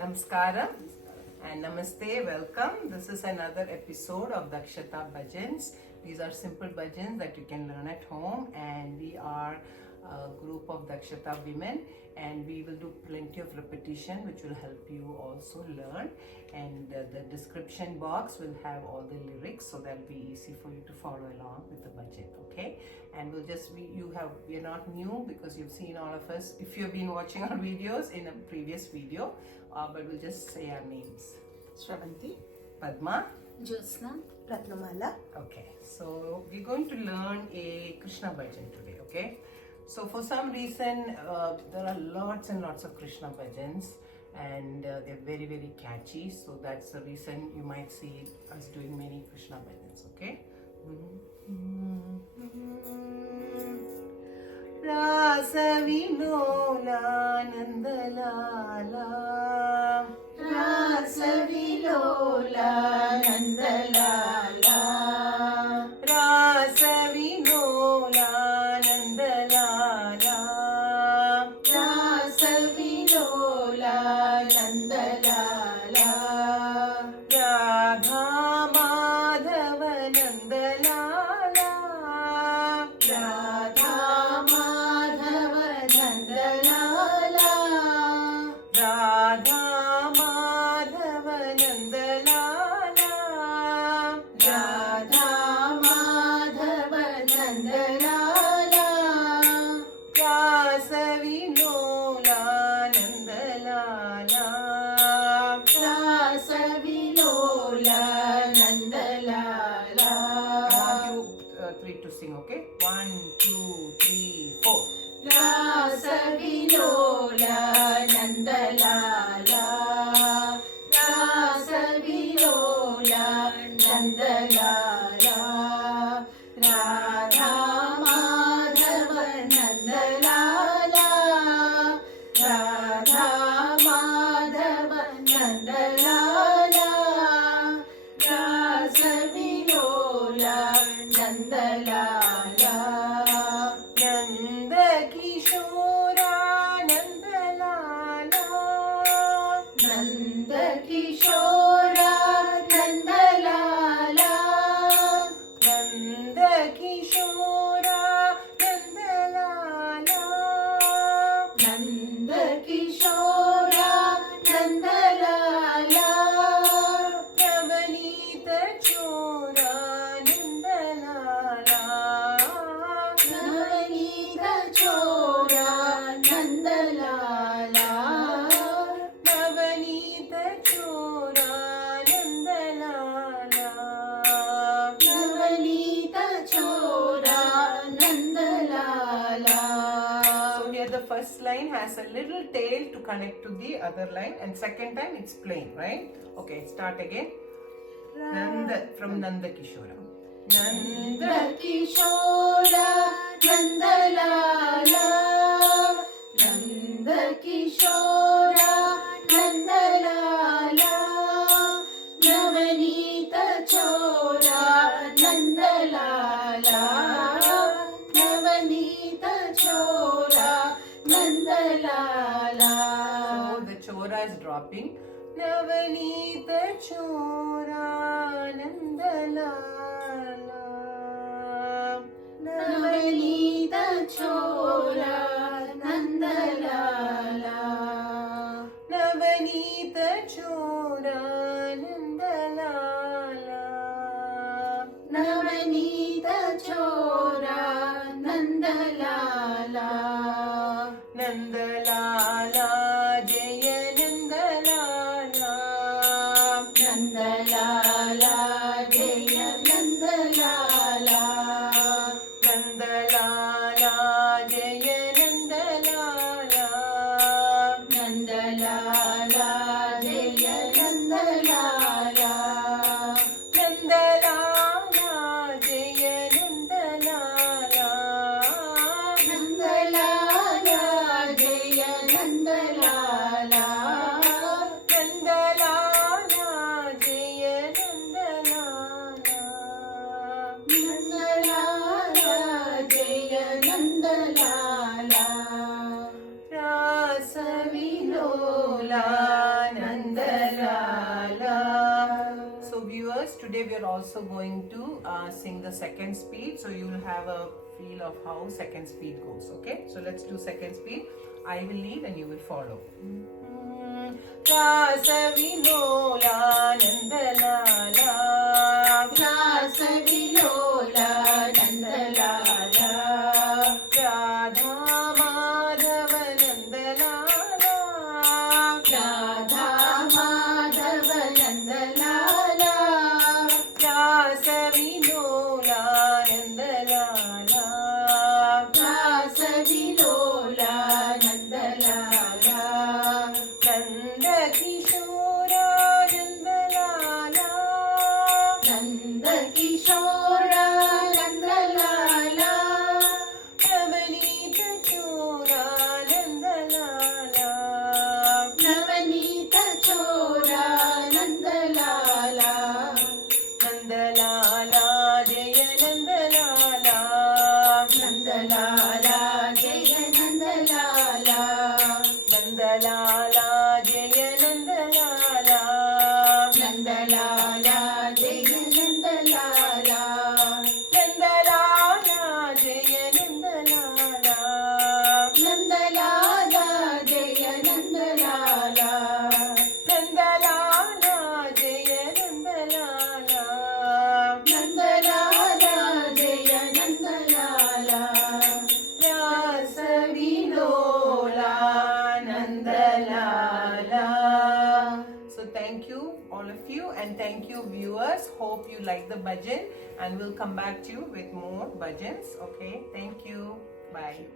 Namaskaram and Namaste. Welcome. This is another episode of Dakshata Bhajans. These are simple bhajans that you can learn at home, and we are a group of Dakshata women, and we will do plenty of repetition which will help you also learn. And the description box will have all the lyrics, so that'll be easy for you to follow along with the bhajan. Okay, and we're not new because you've seen all of us if you've been watching our videos in a previous video, but we'll just say our names. Shravanti, Padma, Jyotsna, Ratnamala. okay, so we're going to learn a Krishna bhajan today. Okay, so for some reason there are lots and lots of Krishna bhajans, and they're very, very catchy, so that's the reason you might see us doing many Krishna bhajans. Okay, Rasa Vinola Nandalala, Rasa Vilola Nandalala, Rasa Vinola Nandalala, Rasa Vilola Nandalala, Radha Madhava Nandalala, Radha Madhava Nandalala, Radha Madhava Nandalala, Radha Madhava Nandalala, Rasa Vinola Nandalala, Rasa Vilola Nandalala. I want you three to sing, okay? 1, 2, 3, 4. Rasa Vilola Nandalala, Rasa Vilola Nandalala, Radha Madhava Nandalala, Radha Madhava Nandalala, Rasa Vilola Nandalala. Nanda Kishora Nandalala, Nanda Kishora Nandalala, Nanda Kishora Nandalala, Nanda Kishora Nandalala, Navanita Chora Nandalala, Navanita Chora Nandalala, Navanita Chora Nandalala, Navanita Chora Nandalala. So here the first line has a little tail to connect to the other line, and second time it's plain, right? Okay, start again. Nanda from Nanda Kishora. Nanda Nanda Kishora Nandalala, Nanda Kishora Nandalala, Navanita Chora Nandalala, Navanita Chora Nandalala. So the chora is dropping. Navanita Chora Nandalala. Navanita Chora Nandalala, Navanita Chora Nandalala. Navanita Chora Nandalala, Nandalala Jaya Nandalala. Nandalala Jaya Nandalala, Nandalala Jaya Nandalala. Nandalala Jaya Nandalala, Nandalala Jaya Nandalala. Nandalala Jaya Nandalala, Nandalala Jaya Nandalala. Nandalala Jaya Nandalala, Rasa Vilola today we are also going to sing the second speed, so you will have a feel of how second speed goes. Okay, so let's do second speed. I will lead and you will follow. Rasa Vinola Nandalala, Rasa Vilola Nandalala, Radha Madhava Nandalala, Radha Madhava Nandalala, Rasa Vinola Nandalala, Rasa Vilola Nandalala, Nanda Kishora Nandalala, Nanda Kishora Nandalala, Ramanita Chora Nandalala, Navanita Chora Nandalala, Nandalala Jaya Nandalala, Nandalala Jaya Nandalala, Nandalala Jaya Nandalala, Nandalala Jaya Nandalala, Nandalala Jaya Nandalala, Nandalala Jaya Nandalala, Nandalala Jaya Nandalala, Nandalala Jaya Nandalala, Rasa Vinola Nandalala. So thank you all of you, and thank you viewers. Hope you like the bhajan, and we'll come back to you with more bhajans. Okay, thank you. Bye.